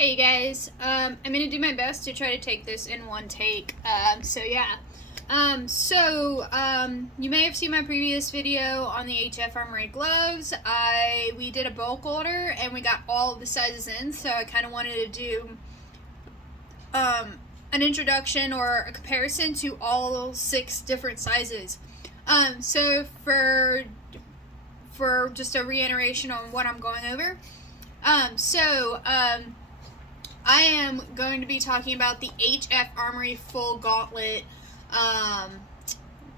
Hey guys, I'm gonna do my best to try to take this in one take. You may have seen my previous video on the HF Armory gloves. We did a bulk order and we got all of the sizes in, so I kind of wanted to do an introduction or a comparison to all 6 different sizes. So for just a reiteration on what I'm going over. I am going to be talking about the HF Armory Full Gauntlet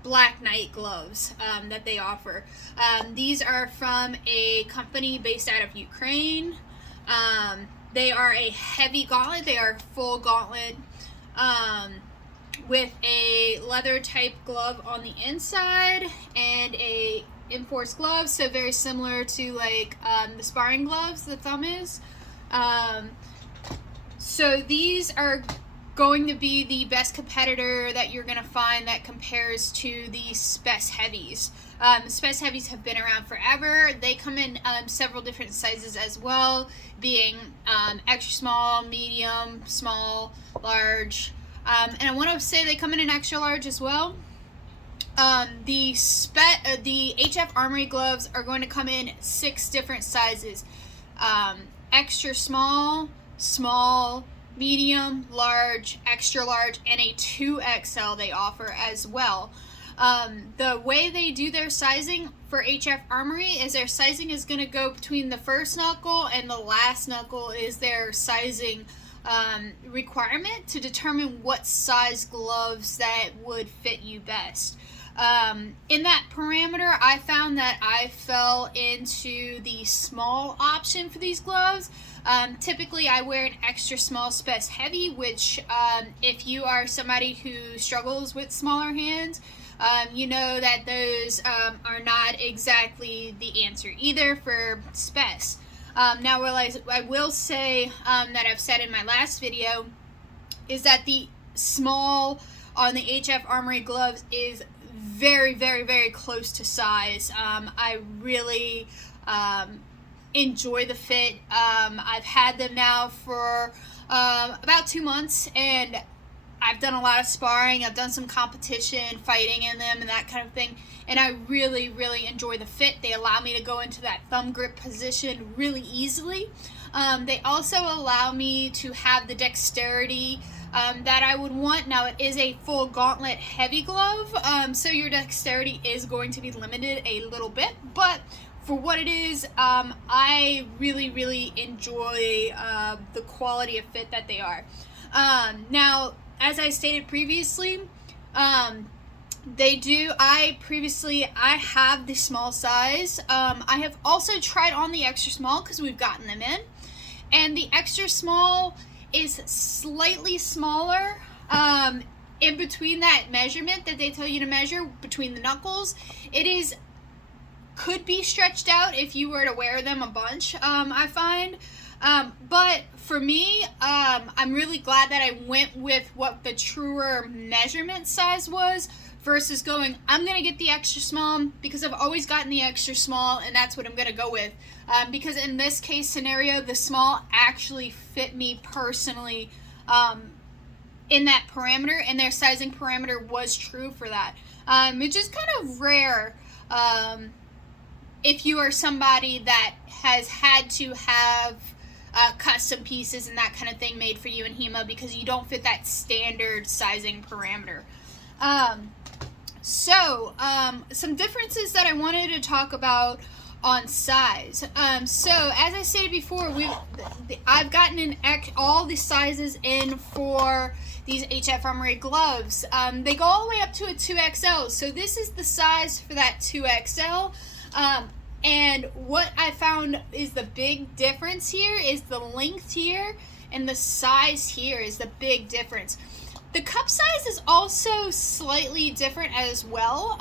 Black Knight gloves that they offer. These are from a company based out of Ukraine. They are a heavy gauntlet. They are full gauntlet with a leather type glove on the inside and a enforced glove, so very similar to like the sparring gloves the thumb is. So these are going to be the best competitor that you're going to find that compares to the Spec Heavies. The Spec Heavies have been around forever. They come in several different sizes as well, being extra small, medium, small, large. And I want to say they come in an extra large as well. The HF Armory gloves are going to come in 6 different sizes. Extra small, small, medium, large, extra large, and a 2XL they offer as well. The way they do their sizing for HF Armory is their sizing is going to go between the first knuckle and the last knuckle is their sizing requirement to determine what size gloves that would fit you best. In that parameter, I found that I fell into the small option for these gloves. Typically, I wear an extra small Spec Heavy, which if you are somebody who struggles with smaller hands, you know that those are not exactly the answer either for Spec. Now, what I will say that I've said in my last video is that the small on the HF Armory gloves is very, very, very close to size. I really enjoy the fit. I've had them now for about 2 months, and I've done a lot of sparring. I've done some competition, fighting in them and that kind of thing, and I really, really enjoy the fit. They allow me to go into that thumb grip position really easily. They also allow me to have the dexterity that I would want. Now, it is a full gauntlet heavy glove, so your dexterity is going to be limited a little bit, but for what it is, I really, really enjoy the quality of fit that they are. Now, as I stated previously, I have the small size. I have also tried on the extra small because we've gotten them in, and the extra small is slightly smaller in between that measurement that they tell you to measure between the knuckles. It could be stretched out if you were to wear them a bunch, I find. But for me, I'm really glad that I went with what the truer measurement size was versus going, I'm going to get the extra small because I've always gotten the extra small and that's what I'm going to go with. Because in this case scenario, the small actually fit me personally in that parameter, and their sizing parameter was true for that. It's just kind of rare if you are somebody that has had to have custom pieces and that kind of thing made for you in HEMA because you don't fit that standard sizing parameter. Some differences that I wanted to talk about on size. So as I stated before, I've gotten all the sizes in for these HF Armory gloves. They go all the way up to a 2XL, so this is the size for that 2XL. And what I found is the big difference here is the length here and the size here is the big difference. The cup size is also slightly different as well.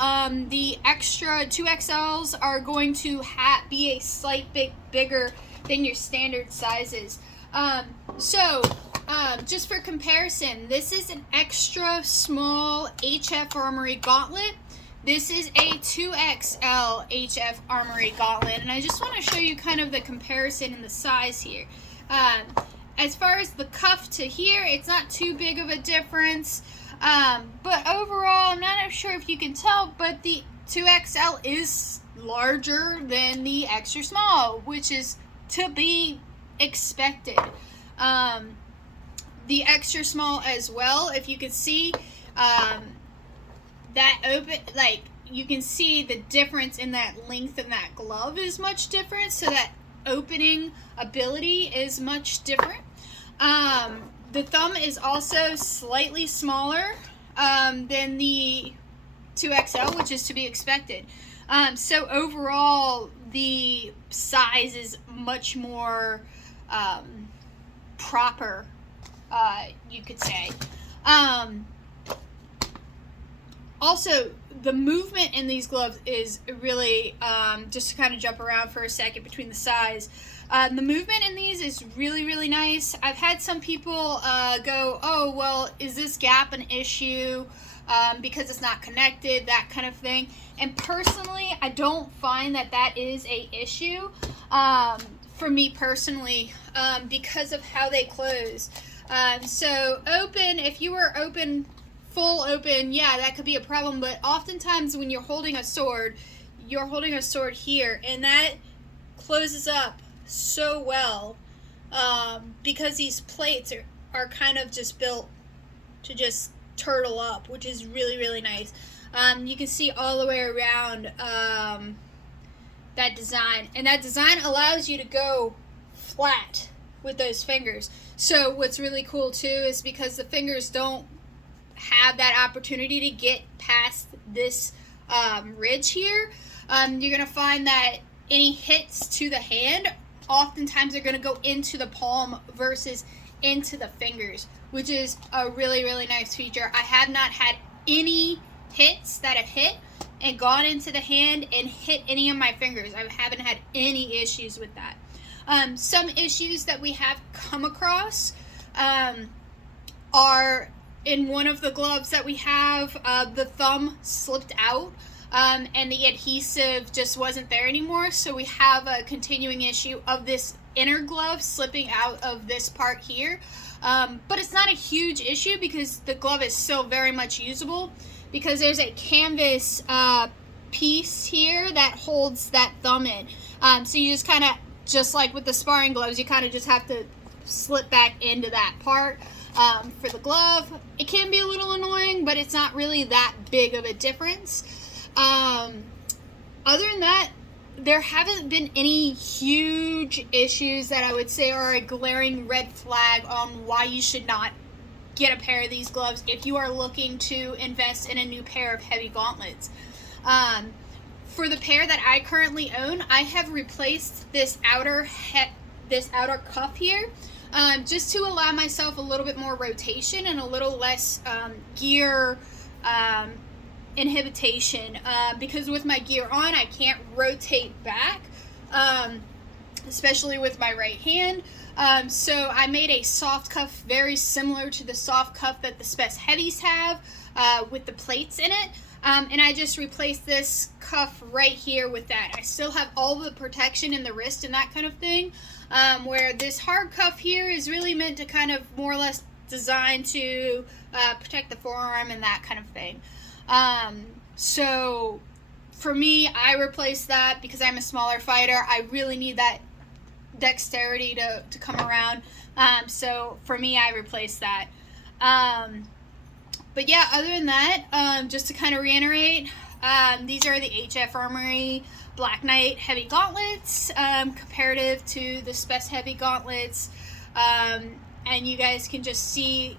The extra 2XLs are going to be a slight bit bigger than your standard sizes. Just for comparison, this is an extra small HF Armory gauntlet. This is a 2XL HF Armory gauntlet, and I just want to show you kind of the comparison in the size here. As far as the cuff to here, it's not too big of a difference. But overall, I'm not sure if you can tell, but the 2XL is larger than the extra small, which is to be expected. The extra small as well, if you can see, that open, like, you can see the difference in that length of that glove is much different, so that opening ability is much different. The thumb is also slightly smaller than the 2XL, which is to be expected. So overall, the size is much more proper, you could say. Also, the movement in these gloves is really, just to kind of jump around for a second between the size, the movement in these is really, really nice. I've had some people go, oh, well, is this gap an issue because it's not connected, that kind of thing. And personally, I don't find that that is a issue for me personally, because of how they close. So open, if you were open, full open, yeah, that could be a problem, but oftentimes when you're holding a sword here, and that closes up so well, because these plates are kind of just built to just turtle up, which is really, really nice. You can see all the way around that design, and that design allows you to go flat with those fingers. So what's really cool too is because the fingers don't have that opportunity to get past this ridge here, you're going to find that any hits to the hand oftentimes are going to go into the palm versus into the fingers, which is a really, really nice feature. I have not had any hits that have hit and gone into the hand and hit any of my fingers. I haven't had any issues with that. Some issues that we have come across are in one of the gloves that we have, the thumb slipped out, and the adhesive just wasn't there anymore, so we have a continuing issue of this inner glove slipping out of this part here. But it's not a huge issue because the glove is still very much usable, because there's a canvas piece here that holds that thumb in. So you just kind of, just like with the sparring gloves, you kind of just have to slip back into that part. For the glove, it can be a little annoying, but it's not really that big of a difference. Other than that, there haven't been any huge issues that I would say are a glaring red flag on why you should not get a pair of these gloves if you are looking to invest in a new pair of heavy gauntlets. For the pair that I currently own, I have replaced this outer cuff here, just to allow myself a little bit more rotation and a little less gear inhibition, because with my gear on, I can't rotate back, especially with my right hand. So I made a soft cuff very similar to the soft cuff that the Spec Heavies have, with the plates in it. And I just replaced this cuff right here with that. I still have all the protection in the wrist and that kind of thing, where this hard cuff here is really meant to kind of more or less designed to protect the forearm and that kind of thing. So for me, I replaced that because I'm a smaller fighter. I really need that dexterity to come around. So for me, I replaced that. But yeah, other than that, just to kind of reiterate, these are the HF Armory Black Knight Heavy Gauntlets, comparative to the Spec Heavy Gauntlets, and you guys can just see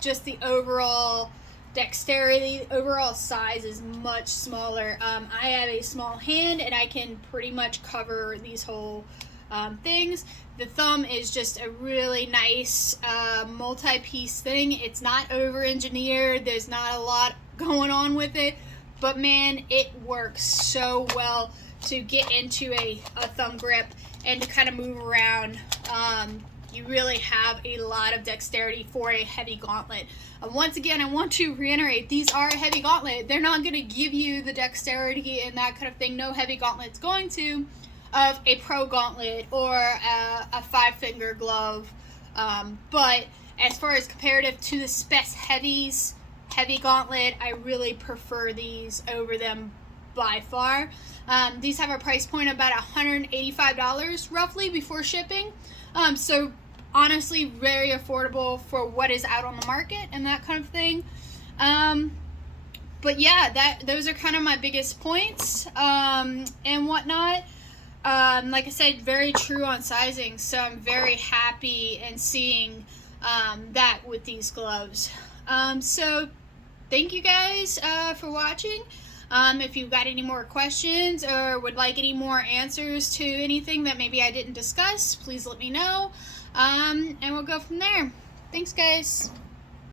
just the overall dexterity. The overall size is much smaller. I have a small hand, and I can pretty much cover these whole things. The thumb is just a really nice multi-piece thing. It's not over-engineered. There's not a lot going on with it. But man, it works so well to get into a thumb grip and to kind of move around. You really have a lot of dexterity for a heavy gauntlet. Once again, I want to reiterate, these are a heavy gauntlet. They're not going to give you the dexterity and that kind of thing. No heavy gauntlet's going to, of a pro gauntlet or a five-finger glove, But as far as comparative to the Spec Heavies, Heavy Gauntlet, I really prefer these over them by far. These have a price point of about $185 roughly before shipping. So honestly, very affordable for what is out on the market and that kind of thing. But yeah, those are kind of my biggest points and whatnot. Like I said, very true on sizing, so I'm very happy in seeing that with these gloves. So thank you guys for watching. If you've got any more questions or would like any more answers to anything that maybe I didn't discuss, please let me know, and we'll go from there. Thanks, guys.